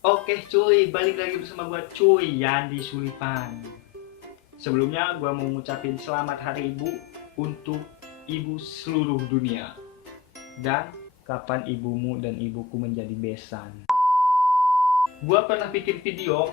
Oke cuy, balik lagi bersama gua cuy Yandi Sulipan. Sebelumnya gua mau ngucapin selamat hari ibu untuk ibu seluruh dunia. Dan kapan ibumu dan ibuku menjadi besan. Gua pernah bikin video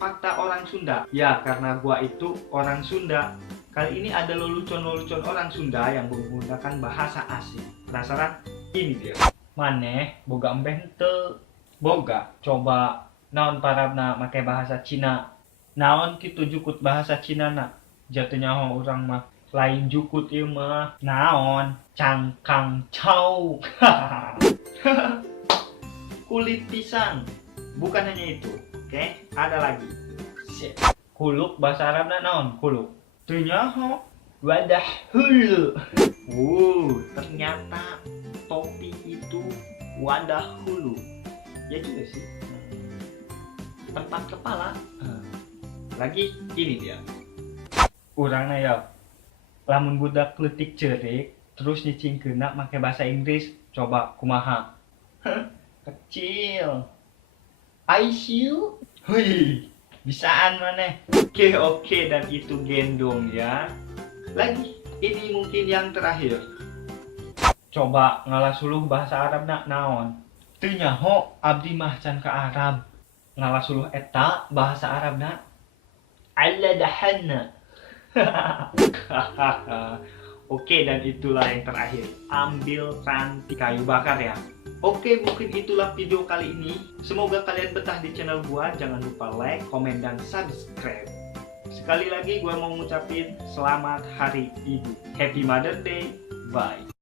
fakta orang Sunda. Ya karena gua itu orang Sunda. Kali ini ada lelucon-lelucon orang Sunda yang menggunakan bahasa asing. Penasaran? Ini dia. Maneh boga embeh teu? Boga, coba naon parabna make bahasa Cina. Naon kitu jukut bahasa Cina na. Jatuhnya orang mah lain jukut ieu mah. Naon? Cangkang cau. Kulit pisang. Bukan hanya itu. Oke, ada lagi. Kuluk bahasa Arabna naon? Kuluk. Teu nyaho. Wadah hulu. Ternyata topi itu wadah hulu. Ya juga sih, tempat kepala. Lagi ini dia urangna ya, lamun budak kletik cerik terus nyicingkeuna make bahasa Inggris, coba kumaha? Kecil ICU. Hui, bisaan maneh. Oke, dan itu gendong ya. Lagi ini mungkin yang terakhir, coba ngalah suluh bahasa Arabna naon? Teu nyaho, abdi mah can ka Arab. Ngalah suluh eta bahasa Arabna alla dahanna. Oke, dan itulah yang terakhir, ambil ranting kayu bakar ya. Oke, mungkin itulah video kali ini. Semoga kalian betah di channel gua. Jangan lupa like, komen, dan subscribe. Sekali lagi gua mau ngucapin selamat hari ibu. Happy Mother's Day. Bye.